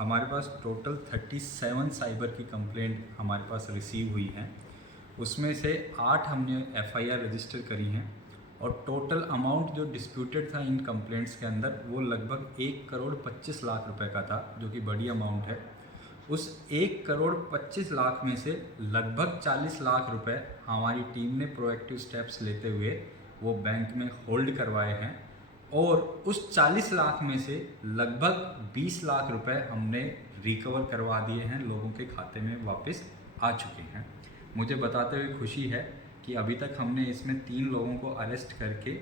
हमारे पास total 37 cyber की complaint हमारे पास रिसीव हुई हैं। उसमें से 8 हमने एफआईआर रजिस्टर करी हैं और टोटल अमाउंट जो डिस्प्यूटेड था इन कंप्लेंट्स के अंदर वो लगभग 1,25,00,000 रुपए का था, जो कि बड़ी अमाउंट है। उस 1,25,00,000 में से लगभग 40 लाख रुपए हमारी टीम ने प्रोएक्टिव स्टेप्स लेते हुए वो बैंक में होल्ड करवाए हैं और उस 40 लाख में से लगभग 20 लाख रुपए हमने रिकवर करवा दिए हैं, लोगों के खाते में वापस आ चुके हैं। मुझे बताते हुए खुशी है कि अभी तक हमने इसमें 3 लोगों को अरेस्ट करके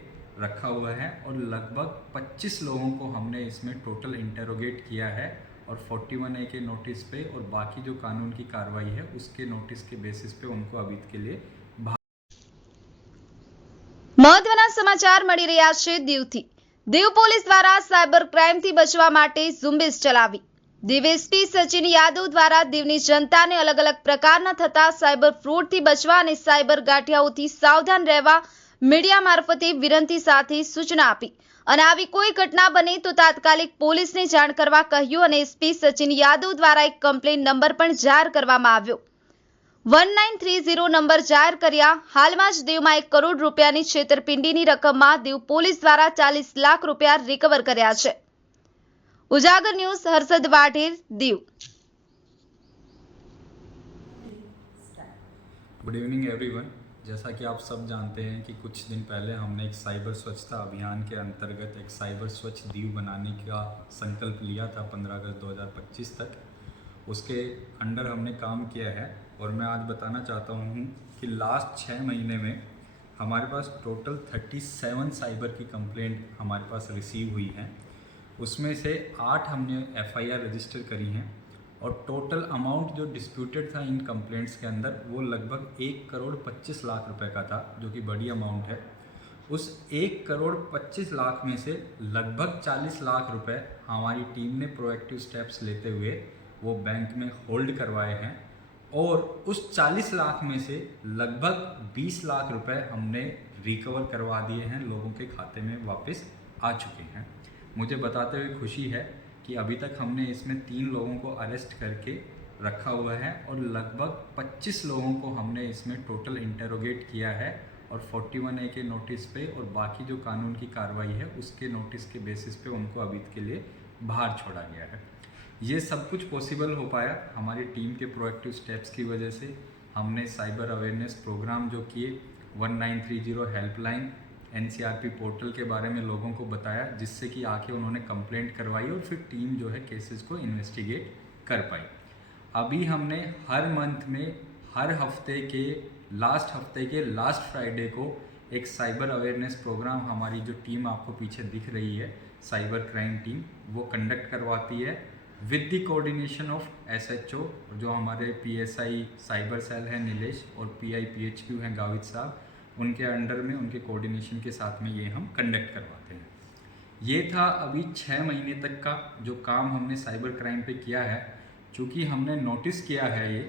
रखा हुआ है और लगभग 25 लोगों को हमने इसमें टोटल इंटेरोगेट किया है और 41A के नोटिस पे और बाकी जो कानून की कार्रवाई है उसके नोटिस के बेसिस पे उनको अभी के लिए મહત્વના સમાચાર મળી રહ્યા છે દીવથી। દીવ પોલીસ દ્વારા સાયબર ક્રાઇમથી બચવા માટે ઝુંબેશ ચલાવી। દીવ એસપી સચિન યાદવ દ્વારા દીવની જનતાને અલગ અલગ પ્રકારના થતા સાયબર ફ્રોડથી બચવા અને સાયબર ગાંઠિયાઓથી સાવધાન રહેવા મીડિયા મારફતે વિનંતી સાથે સૂચના આપી અને આવી કોઈ ઘટના બને તો તાત્કાલિક પોલીસને જાણ કરવા કહ્યું અને એસપી સચિન યાદવ દ્વારા એક કમ્પ્લેન નંબર પણ જાહેર કરવામાં આવ્યો। 1930 નંબર જાહેર કર્યા। હાલમાં જ દીવમાં 1 કરોડ રૂપિયાની છેતરપિંડીની રકમમાં દીવ પોલીસ દ્વારા 40 લાખ રૂપિયા રિકવર કર્યા છે। ઉજાગર news Harshad Vadher Diu. Good evening everyone. जैसा कि आप सब जानते हैं कि कुछ दिन पहले हमने एक साइबर स्वच्छता अभियान के अंतर्गत एक साइबर स्वच्छ दीव बनाने का संकल्प लिया था 15 अगस्त 2025 तक। उसके अंडर हमने काम किया है और मैं आज बताना चाहता हूँ कि लास्ट 6 महीने में हमारे पास टोटल 37 साइबर की कंप्लेंट हमारे पास रिसीव हुई हैं। उसमें से 8 हमने एफआईआर रजिस्टर करी हैं और टोटल अमाउंट जो डिस्प्यूटेड था इन कंप्लेंट्स के अंदर वो लगभग 1,25,00,000 रुपए का था, जो कि बड़ी अमाउंट है। उस 1,25,00,000 में से लगभग 40 लाख रुपए हमारी टीम ने प्रोएक्टिव स्टेप्स लेते हुए वो बैंक में होल्ड करवाए हैं और उस 40 लाख में से लगभग 20 लाख रुपए हमने रिकवर करवा दिए हैं, लोगों के खाते में वापस आ चुके हैं। मुझे बताते हुए खुशी है कि अभी तक हमने इसमें 3 लोगों को अरेस्ट करके रखा हुआ है और लगभग 25 लोगों को हमने इसमें टोटल इंटेरोगेट किया है और 41A के नोटिस पे और बाकी जो कानून की कार्रवाई है उसके नोटिस के बेसिस पे उनको अभी के लिए बाहर छोड़ा गया है। ये सब कुछ पॉसिबल हो पाया हमारी टीम के प्रोएक्टिव स्टेप्स की वजह से। हमने साइबर अवेयरनेस प्रोग्राम जो किए, 1930 हेल्पलाइन, एनसीआरपी पोर्टल के बारे में लोगों को बताया, जिससे कि आके उन्होंने कंप्लेंट करवाई और फिर टीम जो है केसेस को इन्वेस्टिगेट कर पाई। अभी हमने हर मंथ में हर हफ्ते के लास्ट फ्राइडे को एक साइबर अवेयरनेस प्रोग्राम हमारी जो टीम आपको पीछे दिख रही है, साइबर क्राइम टीम, वो कंडक्ट करवाती है with the coordination of SHO, जो हमारे पीएसआई साइबर सेल है नीलेश और पीआई पीएचक्यू हैं गावित साहब, उनके अंडर में उनके कोऑर्डिनेशन के साथ में ये हम कंडक्ट करवाते हैं। ये था अभी 6 महीने तक का जो काम हमने साइबर क्राइम पे किया है। चूँकि हमने नोटिस किया है ये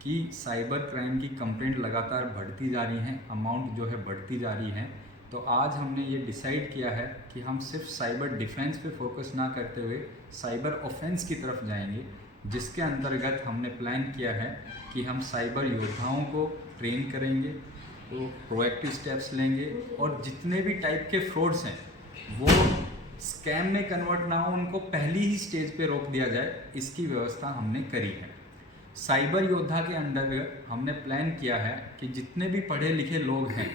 कि साइबर क्राइम की कंप्लेंट लगातार बढ़ती जा रही हैं, अमाउंट जो है बढ़ती जा रही है, तो आज हमने ये डिसाइड किया है कि हम सिर्फ साइबर डिफेंस पे फोकस ना करते हुए साइबर ऑफेंस की तरफ जाएंगे, जिसके अंतर्गत हमने प्लान किया है कि हम साइबर योद्धाओं को ट्रेन करेंगे, तो प्रोएक्टिव स्टेप्स लेंगे और जितने भी टाइप के फ्रॉड्स हैं वो स्कैम में कन्वर्ट ना हो, उनको पहली ही स्टेज पे रोक दिया जाए, इसकी व्यवस्था हमने करी है। साइबर योद्धा के अंदर हमने प्लान किया है कि जितने भी पढ़े लिखे लोग हैं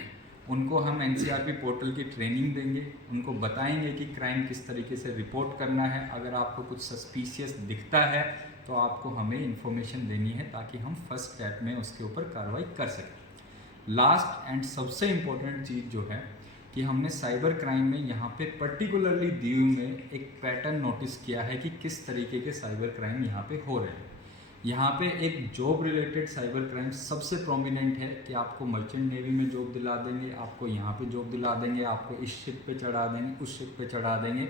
उनको हम एनसीआरपी पोर्टल की ट्रेनिंग देंगे, उनको बताएंगे कि क्राइम किस तरीके से रिपोर्ट करना है। अगर आपको कुछ सस्पिशियस दिखता है तो आपको हमें इन्फॉर्मेशन देनी है ताकि हम फर्स्ट स्टेप में उसके ऊपर कार्रवाई कर सकें। लास्ट एंड सबसे इम्पोर्टेंट चीज़ जो है कि हमने साइबर क्राइम में यहाँ पे पर्टिकुलरली दीव में एक पैटर्न नोटिस किया है कि किस तरीके के साइबर क्राइम यहाँ पे हो रहे हैं। यहाँ पे एक जॉब रिलेटेड साइबर क्राइम सबसे प्रोमिनेंट है कि आपको मर्चेंट नेवी में जॉब दिला देंगे, आपको यहाँ पे जॉब दिला देंगे, आपको इस शिप पे चढ़ा देंगे, उस शिप पे चढ़ा देंगे।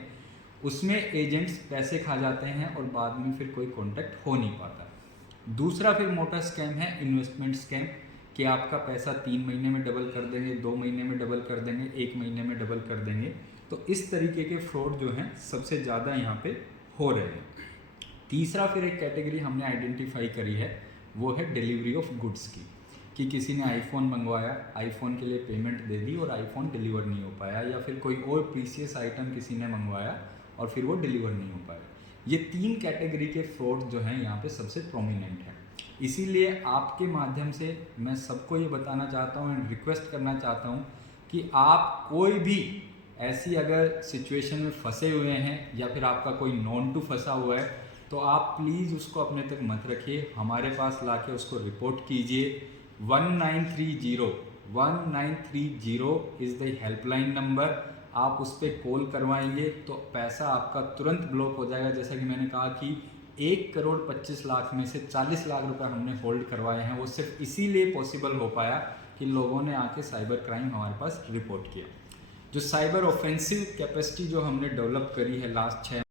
उसमें एजेंट्स पैसे खा जाते हैं और बाद में फिर कोई कॉन्टैक्ट हो नहीं पाता। दूसरा फिर मोटा स्कैम है इन्वेस्टमेंट स्कैम, कि आपका पैसा 3 महीने में डबल कर देंगे, 2 महीने में डबल कर देंगे, 1 महीने में डबल कर देंगे। तो इस तरीके के फ्रॉड जो हैं सबसे ज़्यादा यहाँ पे हो रहे हैं। तीसरा फिर एक कैटेगरी हमने आइडेंटिफाई करी है, वो है डिलीवरी ऑफ गुड्स की, कि किसी ने आईफोन मंगवाया, आईफोन के लिए पेमेंट दे दी और आईफोन डिलीवर नहीं हो पाया, या फिर कोई और प्रीसियस आइटम किसी ने मंगवाया और फिर वो डिलीवर नहीं हो पाया। ये 3 कैटेगरी के फ्रॉड जो हैं यहाँ पे सबसे प्रोमिनेंट हैं। इसीलिए आपके माध्यम से मैं सबको ये बताना चाहता हूँ एंड रिक्वेस्ट करना चाहता हूँ कि आप कोई भी ऐसी अगर सिचुएशन में फंसे हुए हैं या फिर आपका कोई नॉन टू फंसा हुआ है, तो आप प्लीज़ उसको अपने तक मत रखिए, हमारे पास लाके उसको रिपोर्ट कीजिए। 1930 इज़ द हेल्पलाइन नंबर। आप उस पर कॉल करवाएंगे तो पैसा आपका तुरंत ब्लॉक हो जाएगा। जैसा कि मैंने कहा कि 1,25,00,000 में से 40 लाख रुपए हमने होल्ड करवाए हैं, वो सिर्फ इसीलिए पॉसिबल हो पाया कि लोगों ने आके साइबर क्राइम हमारे पास रिपोर्ट किया। जो साइबर ऑफेंसिव कैपेसिटी जो हमने डेवलप करी है लास्ट 6